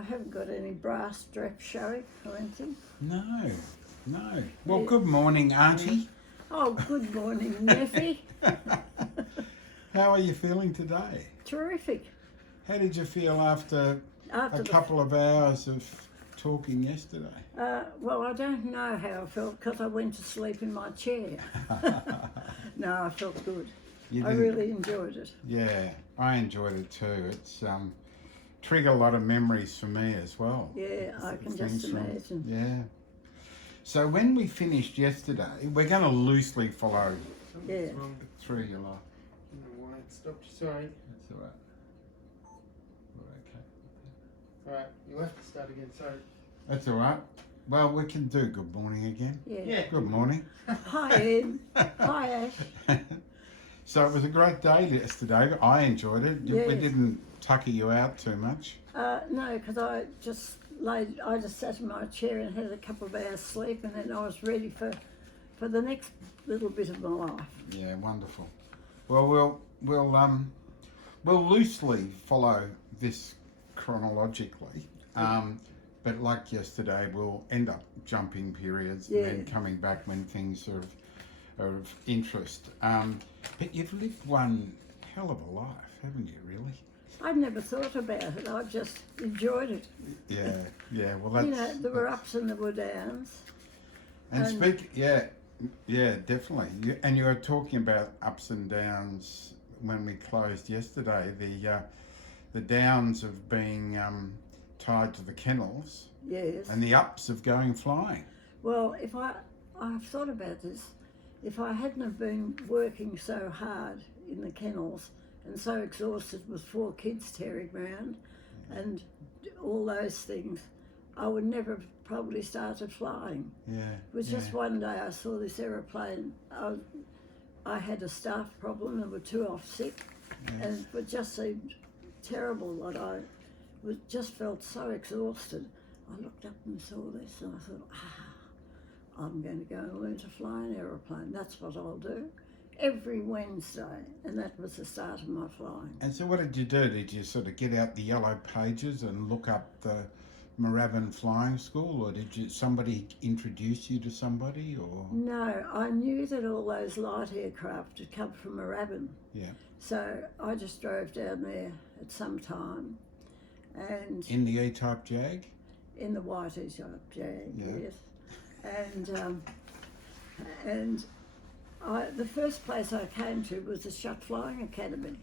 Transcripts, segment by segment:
I haven't got any brass straps showing or anything. No. Well, good morning, Auntie. Oh, good morning, Neffy. How are you feeling today? Terrific. How did you feel after a couple of hours of talking yesterday? Well, I don't know how I felt because I went to sleep in my chair. No, I felt good. I really enjoyed it. Yeah, I enjoyed it too. It's triggered a lot of memories for me as well. Yeah, I can just imagine. Yeah. So when we finished yesterday, we're going to loosely follow through your life. Why it stopped? Sorry. That's all right. We're okay. Alright, you'll have to start again, sorry. That's all right. Well, we can do good morning again. Yeah. Good morning. Hi, Ed. Hi, Ash. So it was a great day yesterday. I enjoyed it. Yes. We didn't tucker you out too much. No, because I just sat in my chair and had a couple of hours sleep, and then I was ready for the next little bit of my life. Yeah, wonderful. Well, we'll loosely follow this chronologically, but like yesterday, we'll end up jumping periods and then coming back when things are of interest. But you've lived one hell of a life, haven't you? Really? I'd never thought about it. I just enjoyed it. Yeah. Well, that's there were ups and there were downs. Yeah, definitely. And you were talking about ups and downs when we closed yesterday. The downs of being tied to the kennels. Yes. And the ups of going flying. Well, I've thought about this. If I hadn't have been working so hard in the kennels and so exhausted with 4 kids tearing around and all those things, I would never have probably started flying. Yeah. It was just one day I saw this aeroplane. I had a staff problem. There were 2 off sick, and it just seemed terrible that I just felt so exhausted. I looked up and saw this and I thought, I'm going to go and learn to fly an aeroplane. That's what I'll do every Wednesday, and that was the start of my flying. And so what did you do? Did you sort of get out the yellow pages and look up the Moorabbin Flying School, or did somebody introduce you to somebody, or? No, I knew that all those light aircraft had come from Moorabbin. Yeah. So I just drove down there at some time, and in the E-type Jag? In the white E-type Jag, yes. And the first place I came to was the Shutt Flying Academy.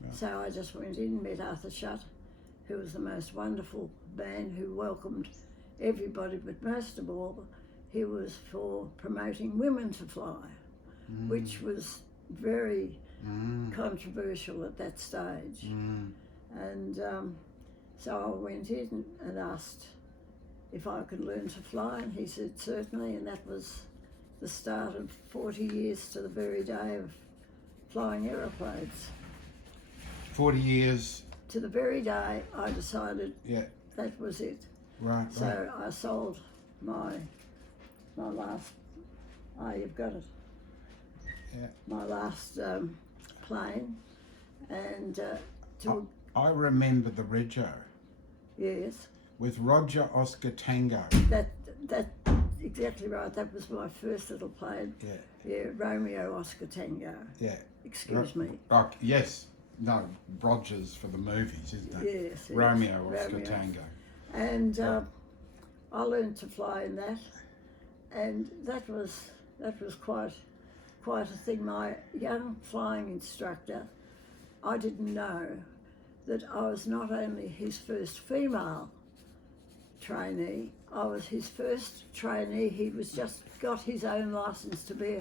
Yeah. So I just went in, met Arthur Shutt, who was the most wonderful man who welcomed everybody, but most of all, he was for promoting women to fly, which was very controversial at that stage. And so I went in and asked if I could learn to fly, and he said certainly, and that was the start of 40 years to the very day of flying aeroplanes. 40 years? To the very day I decided that was it. Right. So I sold my last, you've got it. Yeah. My last plane, and I remember the Rego. Yes. With Roger Oscar Tango. That's exactly right. That was my first little plane. Yeah, Romeo Oscar Tango. Yeah. Excuse me. Oh, yes. No, Rogers for the movies, isn't it? Yes. Romeo Oscar Tango. And I learned to fly in that, and that was quite a thing. My young flying instructor, I didn't know that I was not only his first female trainee, I was his first trainee. He was just got his own license to be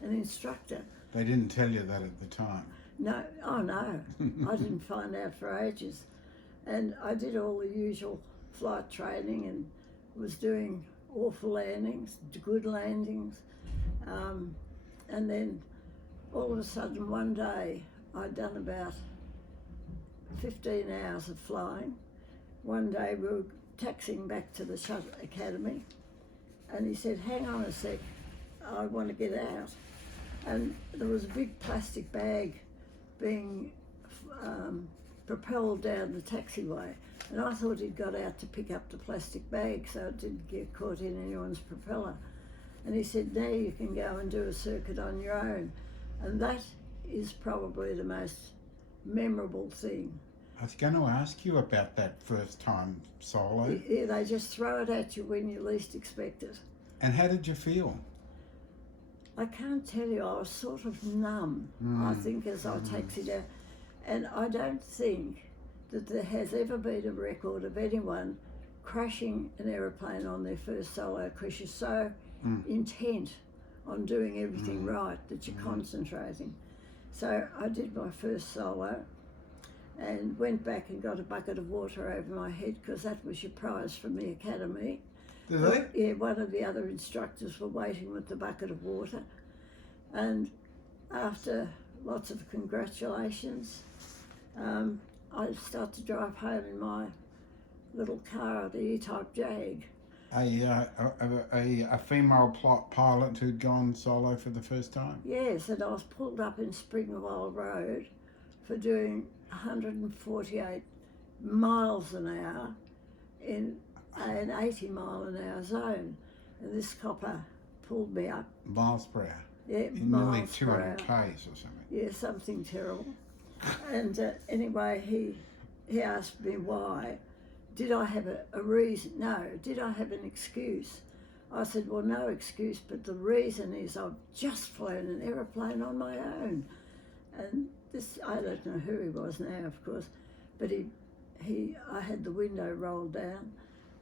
an instructor. They didn't tell you that at the time? No, I didn't find out for ages. And I did all the usual flight training and was doing awful landings, good landings. And then all of a sudden one day I'd done about 15 hours of flying. One day we were taxiing back to the Shutt Academy, and he said, hang on a sec, I want to get out. And there was a big plastic bag being propelled down the taxiway, And I thought he'd got out to pick up the plastic bag so it didn't get caught in anyone's propeller. And he said, now you can go and do a circuit on your own. And that is probably the most memorable thing. I was going to ask you about that first time solo. Yeah, they just throw it at you when you least expect it. And how did you feel? I can't tell you, I was sort of numb, I think, as I taxied out. And I don't think that there has ever been a record of anyone crashing an aeroplane on their first solo, because you're so intent on doing everything right that you're concentrating. So I did my first solo and went back and got a bucket of water over my head, because that was your prize from the academy. Did they? Yeah, one of the other instructors were waiting with the bucket of water. And after lots of congratulations, I started to drive home in my little car, the E-Type Jag. A female pilot who'd gone solo for the first time? Yes, and I was pulled up in Springwell Road for doing 148 miles an hour in an 80 mile an hour zone. And this copper pulled me up. Miles per hour? Yeah, In nearly miles per 200 hour. Ks or something? Yeah, something terrible. And anyway, he asked me why. Did I have a reason? No. Did I have an excuse? I said, well, no excuse, but the reason is I've just flown an aeroplane on my own. And this, I don't know who he was now, of course, but I had the window rolled down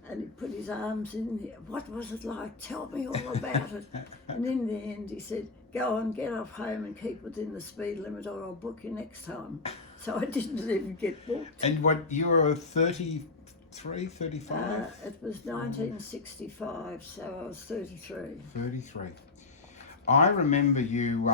and he put his arms in. What was it like? Tell me all about it. And in the end, he said, go on, get off home and keep within the speed limit or I'll book you next time. So I didn't even get booked. And what, you were 33, 35? It was 1965, so I was 33. 33. I remember you,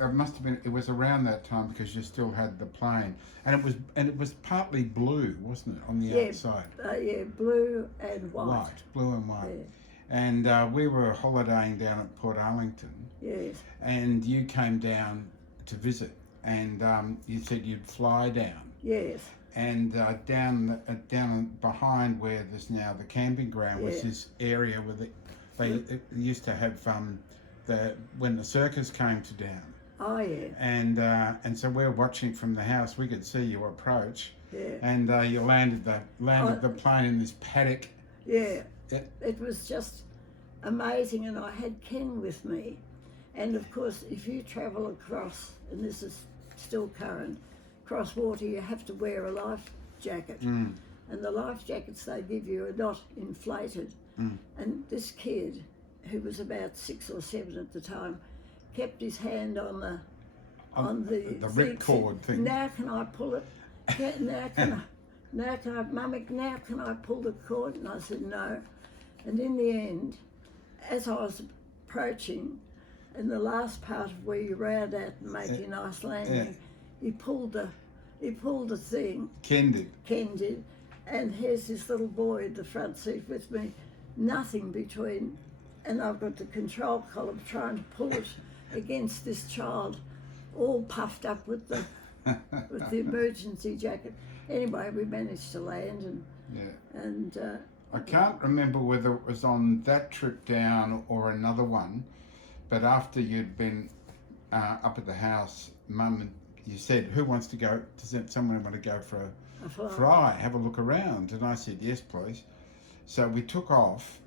it must have been, it was around that time because you still had the plane. And it was partly blue, wasn't it, on the outside? Yeah, blue and white. Blue and white. Yeah. And we were holidaying down at Port Arlington. Yes. And you came down to visit. And you said you'd fly down. Yes. And down behind where there's now the camping ground was this area where they used to have when the circus came to down. Oh yeah. And so we were watching from the house. We could see you approach. Yeah. And you landed the plane in this paddock. Yeah. It was just amazing, and I had Ken with me. And of course, if you travel across, and this is still current, cross water, you have to wear a life jacket. And the life jackets they give you are not inflated. And this kid, who was about 6 or 7 at the time, kept his hand on the ripcord thing. Now can I pull it? Now can I, Mummy, now can I pull the cord? And I said no. And in the end, as I was approaching, in the last part of where you round out and make your nice landing, he pulled the thing. Ken did. Ken did. And here's this little boy in the front seat with me, nothing between, and I've got the control column trying to pull it against this child, all puffed up with the emergency jacket. Anyway, we managed to land, and I can't remember whether it was on that trip down or another one, but after you'd been up at the house, Mum, you said, who wants to go? Does someone want to go for a fly, have a look around? And I said, yes, please. So we took off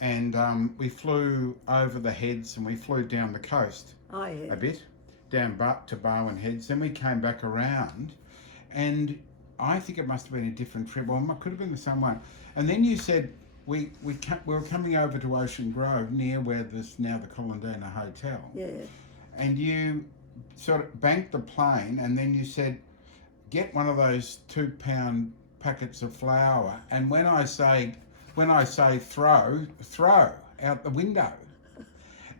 and we flew over the heads and we flew down the coast a bit, down to Barwon Heads. Then we came back around and I think it must have been a different trip, or it could have been the same one. And then you said, we were coming over to Ocean Grove, near where there's now the Colandina Hotel. yeah. And you sort of banked the plane, and then you said, get one of those 2-pound packets of flour, and when I say throw out the window.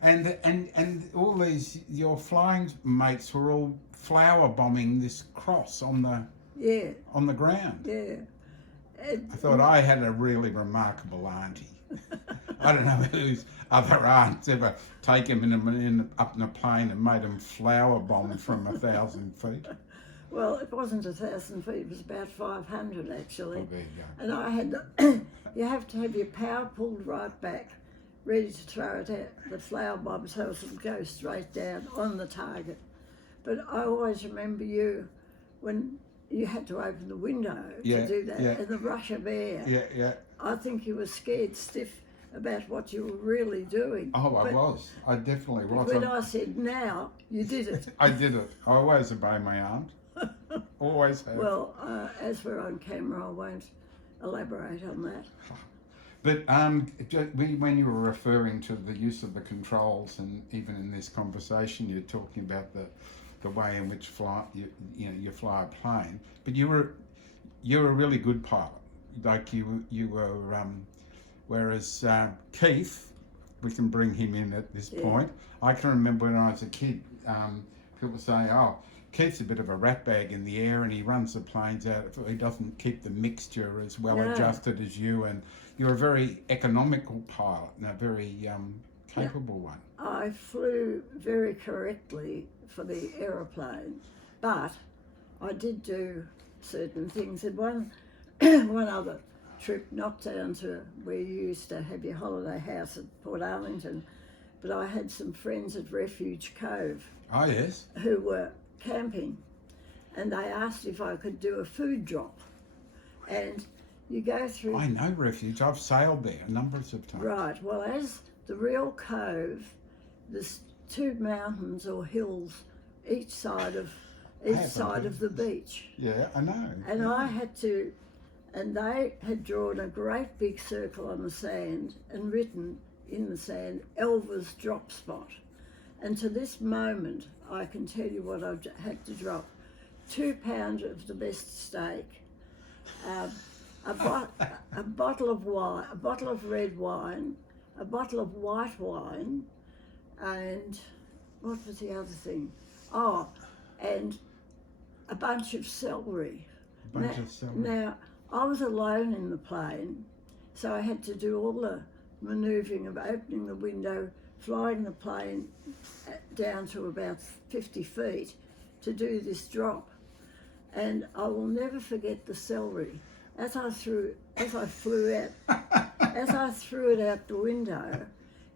And all these, your flying mates were all flower bombing this cross on the ground. Yeah. I thought I had a really remarkable auntie. I don't know whose other aunts ever taken him up in a plane and made him flower bomb from 1,000 feet. Well, it wasn't 1,000 feet, it was about 500 actually. Oh, there you go. And I had, you have to have your power pulled right back, ready to throw it at the flower bomb so it would go straight down on the target. But I always remember you when you had to open the window Yeah, to do that, yeah. and the rush of air. Yeah, yeah. I think you were scared stiff about what you were really doing. Oh, I But- was. I definitely but was. when I said now, you did it. I did it. I always obey my aunt. Always have. Well, as we're on camera, I won't elaborate on that. But when you were referring to the use of the controls, and even in this conversation, you're talking about the way in which you fly a plane. But you're a really good pilot. Like you were. Whereas Keith, we can bring him in at this point. I can remember when I was a kid, people saying, "Oh, Keith's a bit of a rat bag in the air, and he runs the planes out. He doesn't keep the mixture as well adjusted as you." And you're a very economical pilot and a very capable one. I flew very correctly for the aeroplane, but I did do certain things. And one other trip, not down to where you used to have your holiday house at Port Arlington, but I had some friends at Refuge Cove Oh yes. who were camping, and they asked if I could do a food drop. And you go through... I know Refuge. I've sailed there a number of times. Right, well, as the real cove, there's two mountains or hills each side of the beach. Yeah, I know. And I had to, and they had drawn a great big circle on the sand and written in the sand, Elva's drop spot. And to this moment, I can tell you what I had to drop. 2 pounds of the best steak, a bottle of wine, a bottle of red wine, a bottle of white wine, and what was the other thing? Oh, and a bunch of celery. Now, I was alone in the plane, so I had to do all the manoeuvring of opening the window, flying the plane down to about 50 feet to do this drop. And I will never forget the celery. As I threw it out the window,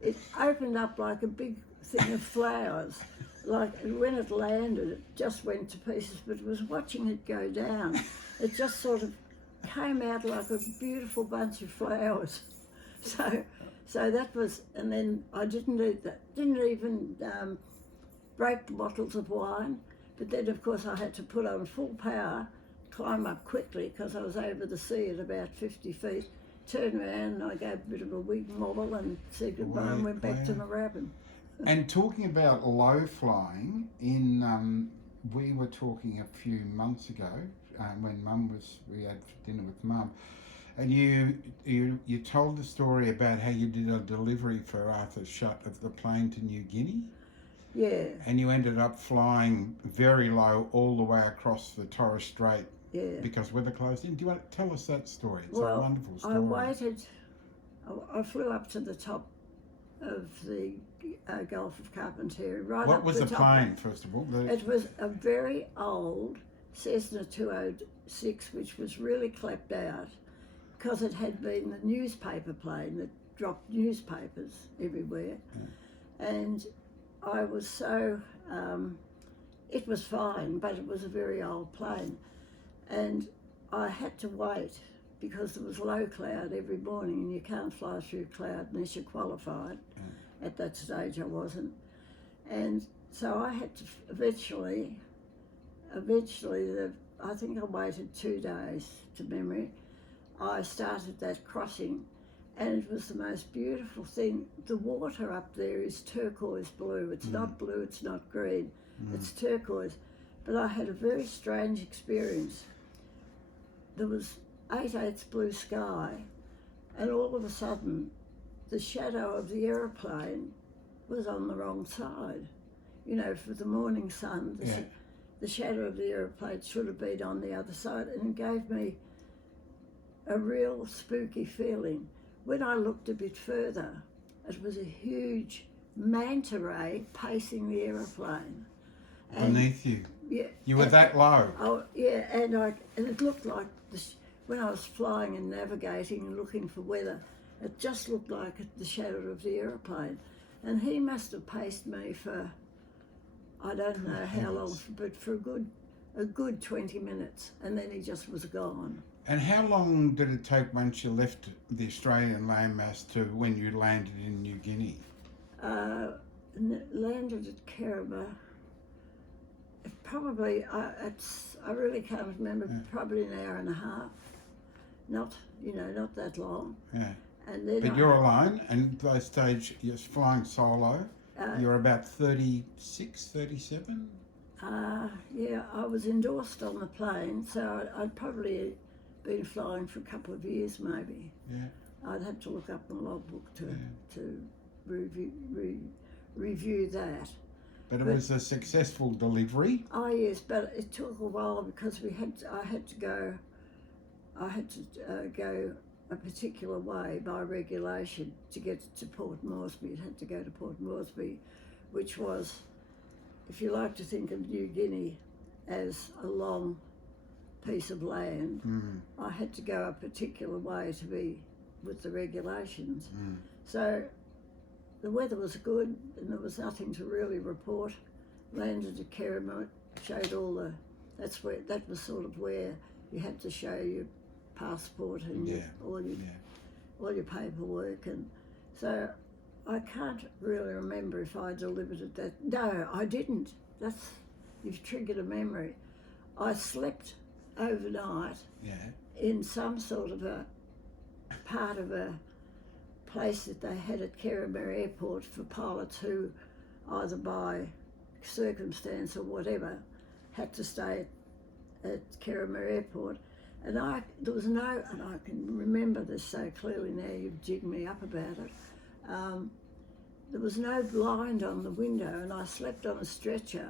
it opened up like a big thing of flowers. Like when it landed, it just went to pieces, but it was watching it go down. It just sort of came out like a beautiful bunch of flowers. So that was, and then I didn't even break the bottles of wine, but then of course I had to put on full power, climb up quickly because I was over the sea at about 50 feet, turn around and I gave a bit of a wig wobble and said goodbye and went back to Moorabbin. And talking about low flying, we were talking a few months ago when we had dinner with Mum, and you told the story about how you did a delivery for Arthur Shutt of the plane to New Guinea. Yeah. And you ended up flying very low all the way across the Torres Strait because weather closed in. Do you want to tell us that story? It's a wonderful story. I flew up to the top of the Gulf of Carpentaria. What was the plane, first of all? It was a very old Cessna 206, which was really clapped out because it had been the newspaper plane that dropped newspapers everywhere. Yeah. And I was so, it was fine, but it was a very old plane. And I had to wait because there was low cloud every morning and you can't fly through cloud unless you're qualified. Yeah. At that stage I wasn't. And so I had to eventually, I think I waited 2 days to memory. I started that crossing and it was the most beautiful thing. The water up there is turquoise blue. It's not blue, it's not green, it's turquoise. But I had a very strange experience. There was 8/8 blue sky and all of a sudden the shadow of the aeroplane was on the wrong side. You know, for the morning sun, the shadow of the aeroplane should have been on the other side, and it gave me a real spooky feeling. When I looked a bit further, it was a huge manta ray pacing the aeroplane. Beneath you? Yeah. You were that low. Oh, yeah, and it looked like when I was flying and navigating and looking for weather, it just looked like the shadow of the aeroplane. And he must have paced me for, I don't know how long, but for a good 20 minutes, and then he just was gone. And how long did it take once you left the Australian landmass to when you landed in New Guinea? Landed at Kiribati. Probably, I really can't remember. Yeah. Probably an hour and a half. Not that long. Yeah. And then But you're alone, and by stage you're flying solo. You're about 36, 37? Yeah, I was endorsed on the plane, so I'd probably been flying for a couple of years, maybe. Yeah. I'd have to look up my logbook to review that. But it was a successful delivery. Oh yes, but it took a while because I had to go a particular way by regulation to get to Port Moresby. It had to go to Port Moresby, which was, if you like to think of New Guinea as a long piece of land, I had to go a particular way to be with the regulations. So the weather was good and there was nothing to really report. Landed at Kiribati, showed that was sort of where you had to show your passport and all your paperwork, and so I can't really remember if I delivered it that. No, I didn't. You've triggered a memory. I slept overnight in some sort of a part of a place that they had at Kiribati Airport for pilots who, either by circumstance or whatever, had to stay at Kiribati Airport. And there was no, and I can remember this so clearly now, you've jigged me up about it. There was no blind on the window, and I slept on a stretcher,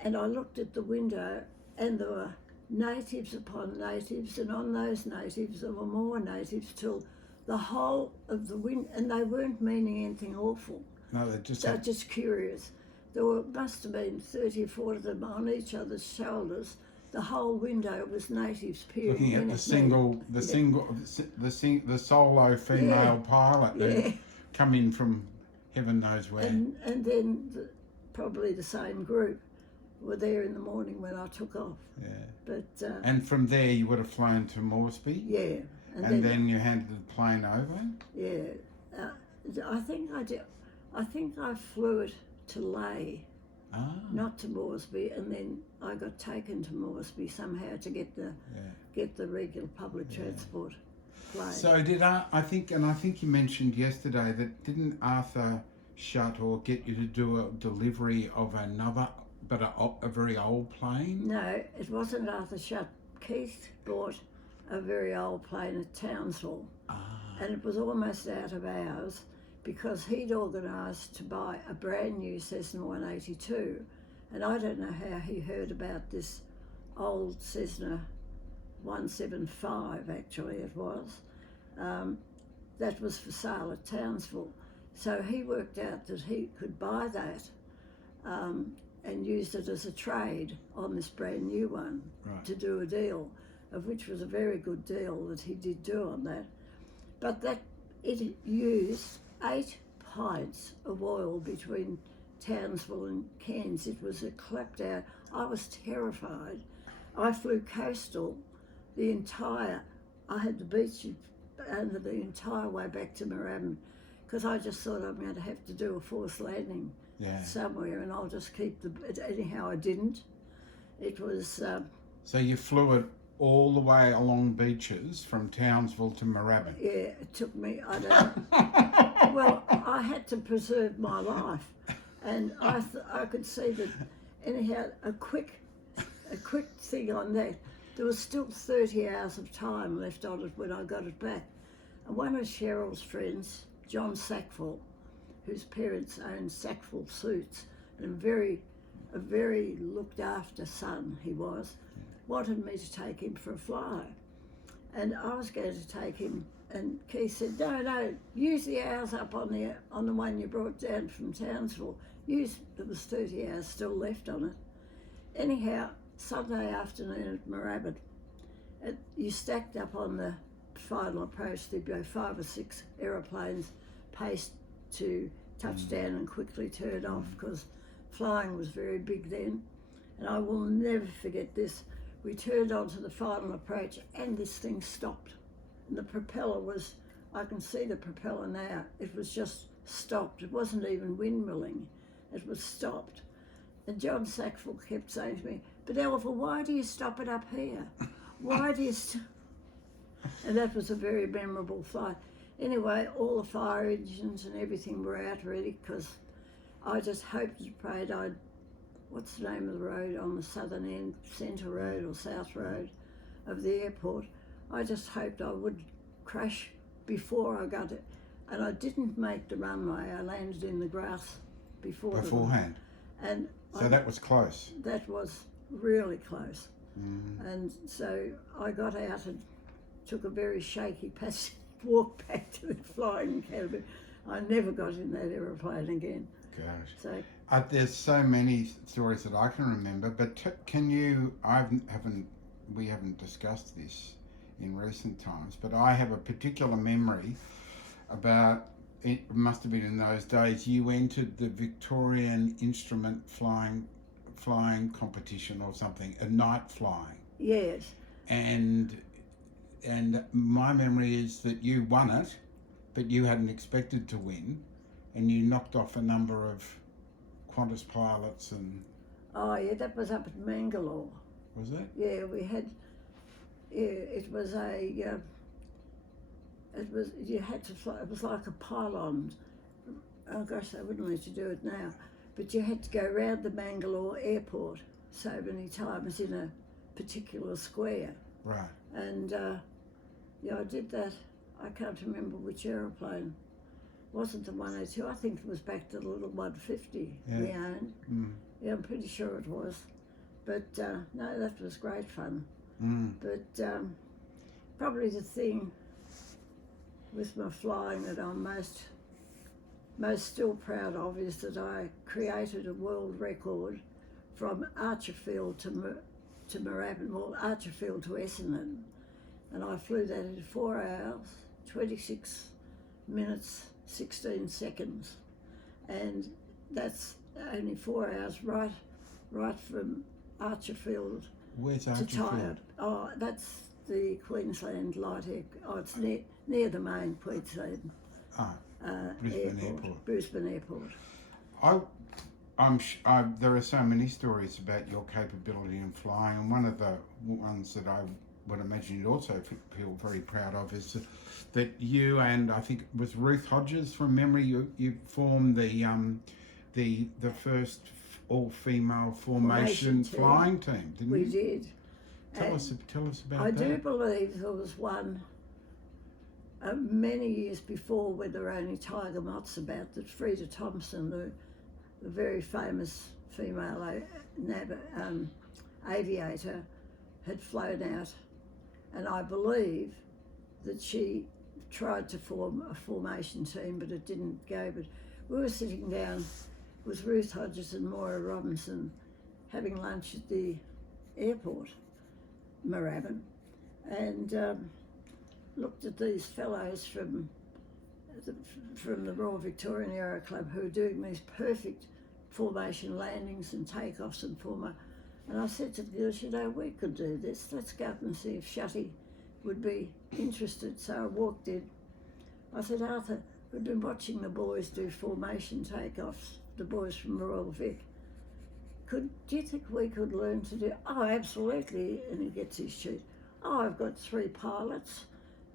and I looked at the window, and there were natives upon natives, and on those natives there were more natives till the whole of the wind, and they weren't meaning anything awful. No, they're just curious. Must have been 30 or 40 of them on each other's shoulders. The whole window was natives peering looking at the solo female pilot who come in from heaven knows where. And then probably the same group were there in the morning when I took off. Yeah. But and from there you would have flown to Moresby. Yeah. And then you handed the plane over. Yeah. I think I did. I think I flew it to Ley. Not to Moresby, and then I got taken to Moresby somehow to get the regular public transport plane. So I think you mentioned yesterday that didn't Arthur Shutt or get you to do a delivery of another, but a very old plane? No, it wasn't Arthur Shutt. Keith bought a very old plane at Townsville, and it was almost out of hours, because he'd organised to buy a brand new Cessna 182, and I don't know how he heard about this old Cessna 175, actually it was, that was for sale at Townsville. So he worked out that he could buy that and used it as a trade on this brand new one to do a deal, of which was a very good deal that he did do on that. But that it used 8 pints of oil between Townsville and Cairns. It was a clapped out. I was terrified. I flew coastal I had the beach under the entire way back to Moorabbin, because I just thought I'm going to have to do a forced landing somewhere, and I'll just keep anyhow I didn't. It was... So you flew it all the way along beaches from Townsville to Moorabbin? Yeah, it took me, I don't... Well, I had to preserve my life, and I could see that, anyhow, a quick thing on that, there was still 30 hours of time left on it when I got it back. And one of Cheryl's friends, John Sackville, whose parents owned Sackville Suits, and a very looked after son he was, wanted me to take him for a fly. And I was going to take him, and Keith said, no, use the hours up on the one you brought down from Townsville. There was 30 hours still left on it. anyhow, Sunday afternoon at Moorabbin, you stacked up on the final approach. There'd be 5 or 6 aeroplanes paced to touch down and quickly turn off, because flying was very big then. And I will never forget this. We turned onto the final approach and this thing stopped. And the propeller was, I can see the propeller now, it was just stopped. It wasn't even windmilling, it was stopped. And John Sackville kept saying to me, "But Elva, why do you stop it up here? Why do you And that was a very memorable flight. Anyway, all the fire engines and everything were out ready, because I just hoped and prayed what's the name of the road on the southern end, Centre Road or South Road of the airport, I just hoped I would crash before I got it. And I didn't make the runway, I landed in the grass beforehand. And so that was close. That was really close. And so I got out and took a very shaky walk back to the flying academy. I never got in that aeroplane again. Gosh. So there's so many stories that I can remember, but can you? We haven't discussed this in recent times, but I have a particular memory about. It must have been in those days. You entered the Victorian Instrument flying competition or something, a night flying. Yes. And my memory is that you won it, but you hadn't expected to win, and you knocked off a number of Qantas pilots and... Oh yeah, that was up at Mangalore. Was it? Yeah, we had... Yeah, it was a... you had to fly, it was like a pylon. Oh gosh, they wouldn't let you do it now. But you had to go round the Mangalore airport so many times in a particular square. Right. And yeah, I did that. I can't remember which aeroplane. Wasn't the 102, I think it was back to the little 150 we owned. Yeah, I'm pretty sure it was. But no, that was great fun. But probably the thing with my flying that I'm most still proud of is that I created a world record from Archerfield to Moorabbin, well, Archerfield to Essendon, and I flew that in 4 hours, 26 minutes, 16 seconds, and that's only 4 hours right from Archerfield Where's to Archerfield? Tired. Oh, that's the Queensland Light Air. Oh, it's near the main Queensland Brisbane Airport. Brisbane Airport. There are so many stories about your capability in flying, and one of the ones that I would imagine you'd also feel very proud of is that you and I think it was Ruth Hodges from memory, you formed the first all-female formation flying team, didn't you? We did. Tell us about I that. do believe there was one many years before, when there were only tiger moths about, that Freda Thompson, the very famous female aviator, had flown out, and I believe that she tried to form a formation team, but it didn't go. But we were sitting down with Ruth Hodges and Moira Robinson having lunch at the airport, Moorabbin, and looked at these fellows from the Royal Victorian Aero Club who were doing these perfect formation landings and takeoffs and and I said to the girls, you know, we could do this. Let's go up and see if Shutty would be interested. So I walked in. I said, Arthur, we've been watching the boys do formation takeoffs, the boys from Royal Vic. Do you think we could learn to do? Oh, absolutely. And he gets his sheet. Oh, I've got 3 pilots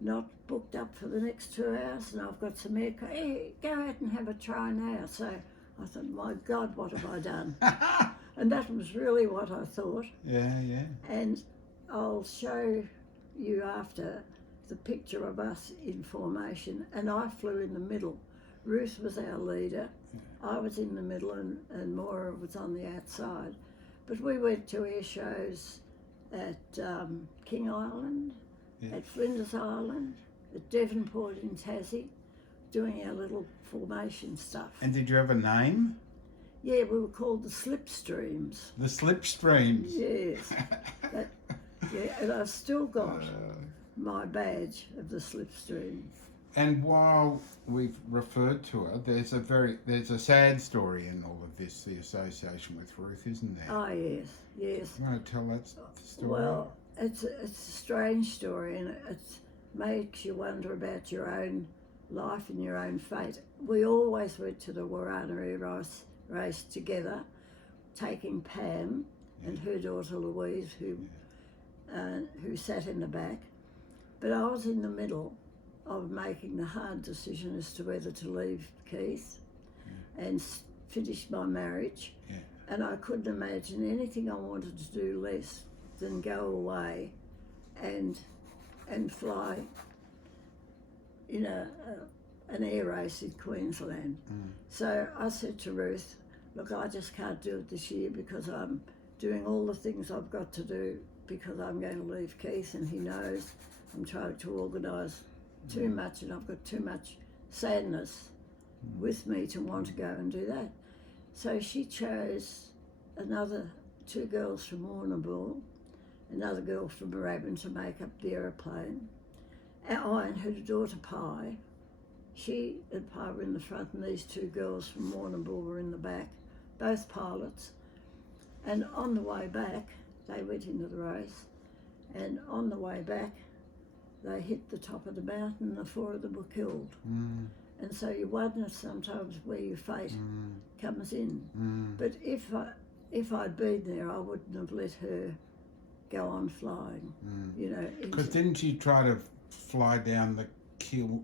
not booked up for the next 2 hours, and I've got some aircraft. Hey, go out and have a try now. So I thought, my God, what have I done? And that was really what I thought. Yeah. And I'll show you after the picture of us in formation, and I flew in the middle. Ruth was our leader. I was in the middle, and Maura was on the outside. But we went to air shows at King Island, at Flinders Island, at Devonport in Tassie, doing our little formation stuff. And did you have a name? Yeah, we were called the slipstreams. The slipstreams. Yes. Yeah, and I've still got my badge of the slipstream. And while we've referred to her, there's a sad story in all of this, the association with Ruth, isn't there? Oh, yes, yes. You want to tell that story? Well, it's a strange story, and it makes you wonder about your own life and your own fate. We always went to the Warana Air race together, taking Pam and her daughter Louise, who sat in the back. But I was in the middle of making the hard decision as to whether to leave Keith and finish my marriage. Yeah. And I couldn't imagine anything I wanted to do less than go away and fly in an air race in Queensland. So I said to Ruth, look, I just can't do it this year because I'm doing all the things I've got to do because I'm going to leave Keith, and he knows I'm trying to organise too much, and I've got too much sadness with me to want to go and do that. So she chose another 2 girls from Warrnambool, another girl from Moorabbin to make up the aeroplane. And her daughter Pi, she and Pi were in the front, and these 2 girls from Warrnambool were in the back, both pilots. And on the way back, they went into the race, and on the way back, they hit the top of the mountain, and the 4 of them were killed. And so you wonder sometimes where your fate comes in. But if I'd been there, I wouldn't have let her go on flying. You know, because didn't you try to fly down the Keel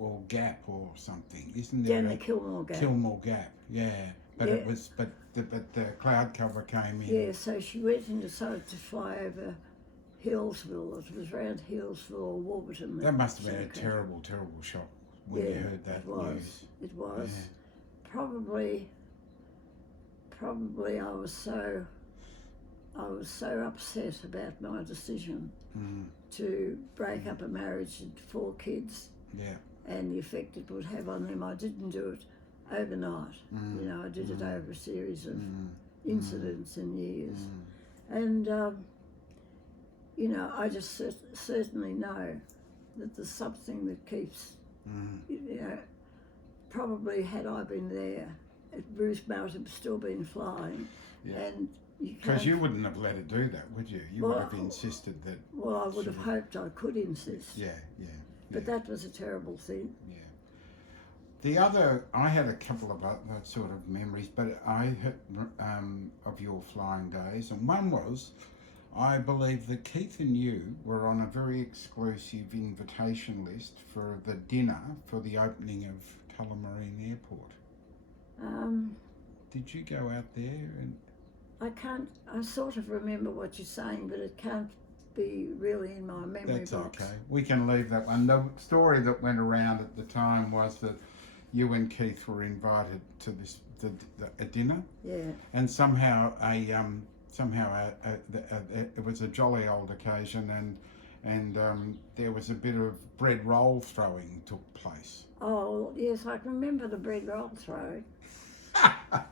or Gap or something? Isn't there down the Kilmore Gap? Kilmore Gap, yeah. But Yeah. it was, but the cloud cover came in. Yeah, so she went and decided to fly over Hillsville. It was around Hillsville or Warburton. That must have been a terrible, terrible shock when you heard that it was. news. It was. Yeah. Probably I was so upset about my decision to break up a marriage and 4 kids. Yeah. And the effect it would have on them. I didn't do it overnight. You know, I did it over a series of incidents and years. And, you know, I just certainly know that there's something that keeps, you know, probably had I been there, Bruce might have still been flying. Yeah. And because you wouldn't have let it do that, would you? You would have insisted that. Well, I would have hoped I could insist. Yeah. But that was a terrible thing. Yeah. The other, I had a couple of other sort of memories, but I had of your flying days, and one was, I believe that Keith and you were on a very exclusive invitation list for the dinner for the opening of Tullamarine Airport. Did you go out there? And I sort of remember what you're saying, but it can't be really in my memory that's box. okay. We can leave that one. The story that went around at the time was that you and Keith were invited to a dinner. Yeah. And somehow it was a jolly old occasion, and there was a bit of bread roll throwing took place. Oh yes, I can remember the bread roll throwing.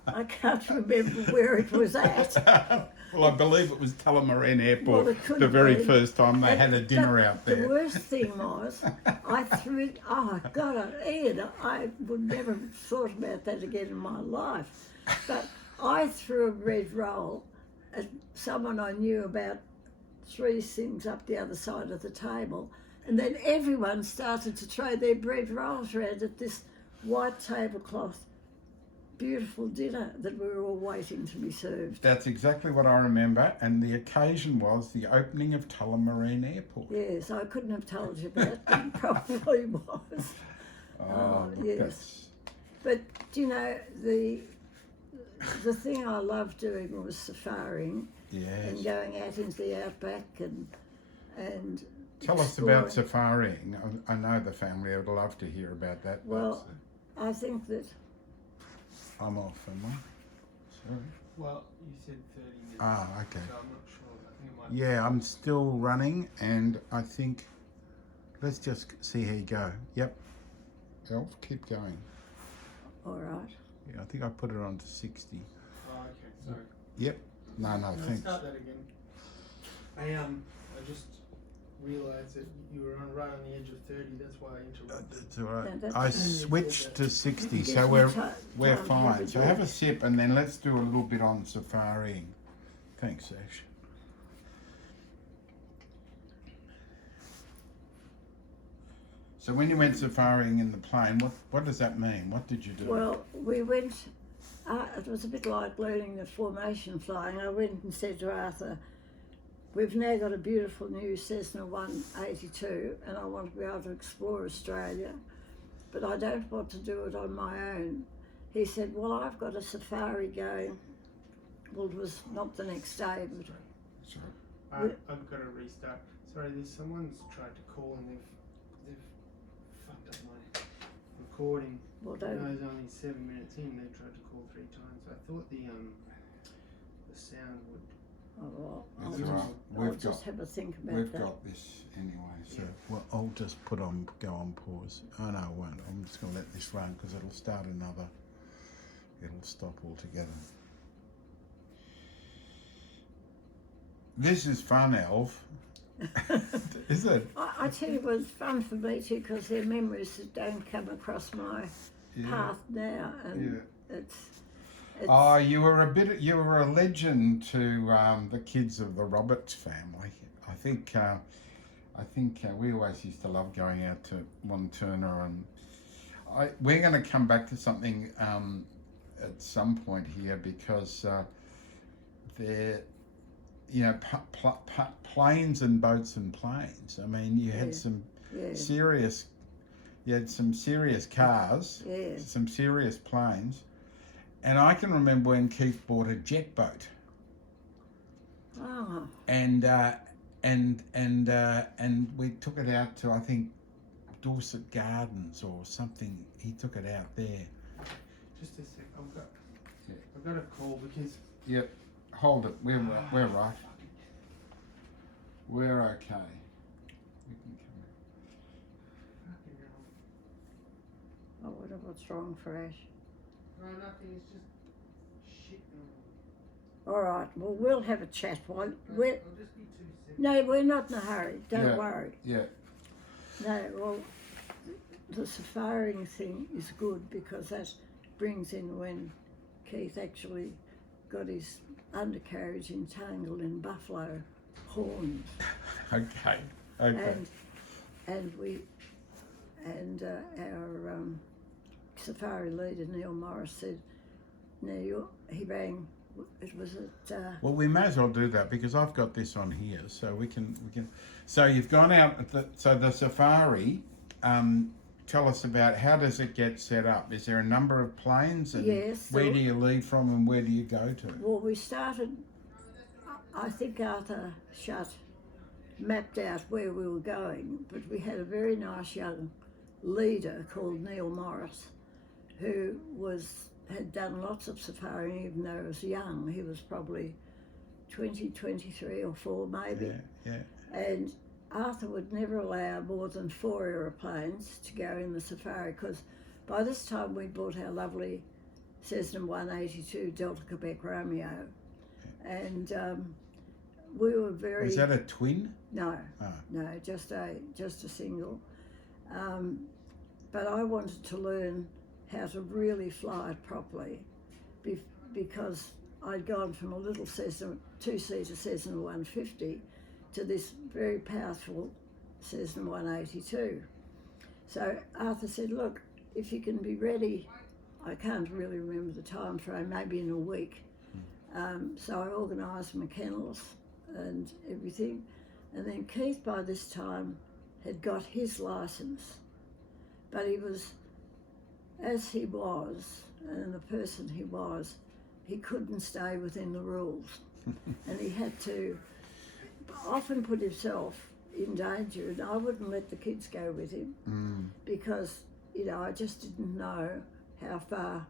I can't remember where it was at. Well, I believe it was Tullamarine Airport, Well, it could the have very been. first time they had a dinner out The there. worst thing was, I threw it. Oh God, Ed, I would never have thought about that again in my life. But I threw a bread roll at someone I knew about 3 things up the other side of the table, and then everyone started to throw their bread rolls around at this white tablecloth, beautiful dinner that we were all waiting to be served. That's exactly what I remember, and the occasion was the opening of Tullamarine Airport. Yes, I couldn't have told you that, but it probably was. Look, yes. But you know, the thing I loved doing was safaring Yes. and going out into the outback and Tell us exploring. about safaring. I know the family would love to hear about that. Well, I think that I'm off, am I? Sorry. Well, you said 30 minutes. Ah, okay. So I'm not sure. I think it might Yeah, I'm still running, and I think let's just see how you go. Yep. Elf, keep going. all right. Yeah, I think I put it on to 60. Oh, okay, sorry. Yep. No, Let's thanks. start that again. I just realised that you were right on the edge of 30. That's why I interrupted. It's all right. Yeah, that's I fine. switched to 60, Gives so me we're time to have fine. a So have a drink. sip, and then let's do a little bit on safariing. Thanks, Ash. So when you went safariing in the plane, what does that mean? What did you do? Well, we went, it was a bit like learning the formation flying. I went and said to Arthur, we've now got a beautiful new Cessna 182 and I want to be able to explore Australia, but I don't want to do it on my own. He said, well, I've got a safari going. Well, it was not the next day, but Sorry. I've got to restart. Sorry, there's someone's tried to call and they've fucked up my recording. well, I don't. was only 7 minutes in. They tried to call 3 times. I thought the sound would. Oh, well, That's I'll, all right. just, I'll We've just got have a think about we've that. got this anyway. So Yeah. well, I'll just go on pause. Oh no, I won't. I'm just going to let this run because it'll start another. It'll stop altogether. This is fun, Elv. Is it? I tell you, it was fun for me too because they're memories that don't come across my path now, and it's Oh, you were a legend to the kids of the Roberts family. I think we always used to love going out to Montana, and we're going to come back to something at some point here because there, planes and boats and planes. I mean, you had some serious, cars, some serious planes. And I can remember when Keith bought a jet boat, and we took it out to, I think, Dorset Gardens or something. He took it out there. Just a sec. I've got a call because. Yep. Hold it. We're right. We're okay. We can come Fucking hell. I wonder what's wrong for Ash. No, nothing. It's just shit. All right, well, we'll have a chat while I'll we're. just be 2 seconds. No, we're not in a hurry. Don't Yeah. worry. Yeah. No, well, the safaring thing is good because that brings in when Keith actually got his undercarriage entangled in buffalo horns, Okay. and our safari leader Neil Morris said, "Neil," he rang. It was at. Well, we may as well do that because I've got this on here, so we can. So you've gone out at the safari. Tell us about how does it get set up? Is there a number of planes, and Yes, where do you leave from, and where do you go to? Well, we started. I think Arthur mapped out where we were going, but we had a very nice young leader called Neil Morris, who had done lots of safari even though he was young. He was probably 23 or 4 maybe. Yeah. And Arthur would never allow more than 4 aeroplanes to go in the safari because by this time we'd bought our lovely Cessna 182 Delta Quebec Romeo, and we were very. Was that a twin? No, Ah. no, just a single. But I wanted to learn how to really fly it properly, because I'd gone from a little Cessna 2-seater Cessna 150 to this very powerful Cessna 182. So Arthur said, "Look, if you can be ready," I can't really remember the time frame, maybe in a week. So I organised my kennels and everything. And then Keith, by this time, had got his licence. But he was, as he was, and the person he was, he couldn't stay within the rules. And he had to often put himself in danger. And I wouldn't let the kids go with him because, I just didn't know how far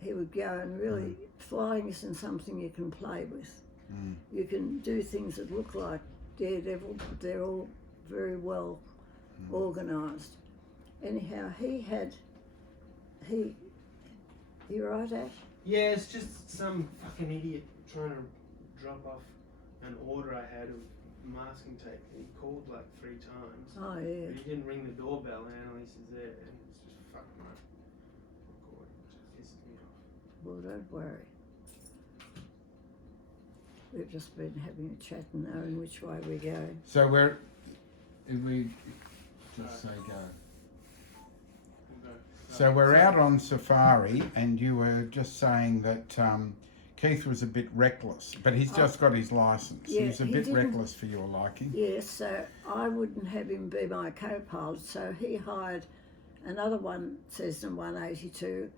he would go. And really, flying isn't something you can play with. You can do things that look like Daredevil, but they're all very well organised. Anyhow, You right, Ash? Yeah, it's just some fucking idiot trying to drop off an order I had of masking tape. He called like 3 times. Oh, yeah. But he didn't ring the doorbell, and Annalise is there, and it's just fucking my record. It just pisses me off. Well, don't worry. We've just been having a chat and knowing which way we're going. So if we just say go. So we're out on safari, and you were just saying that Keith was a bit reckless, but he's just got his licence. Yeah, He's a he bit didn't- reckless for your liking. Yes, so I wouldn't have him be my co-pilot, so he hired another one, Cessna 182,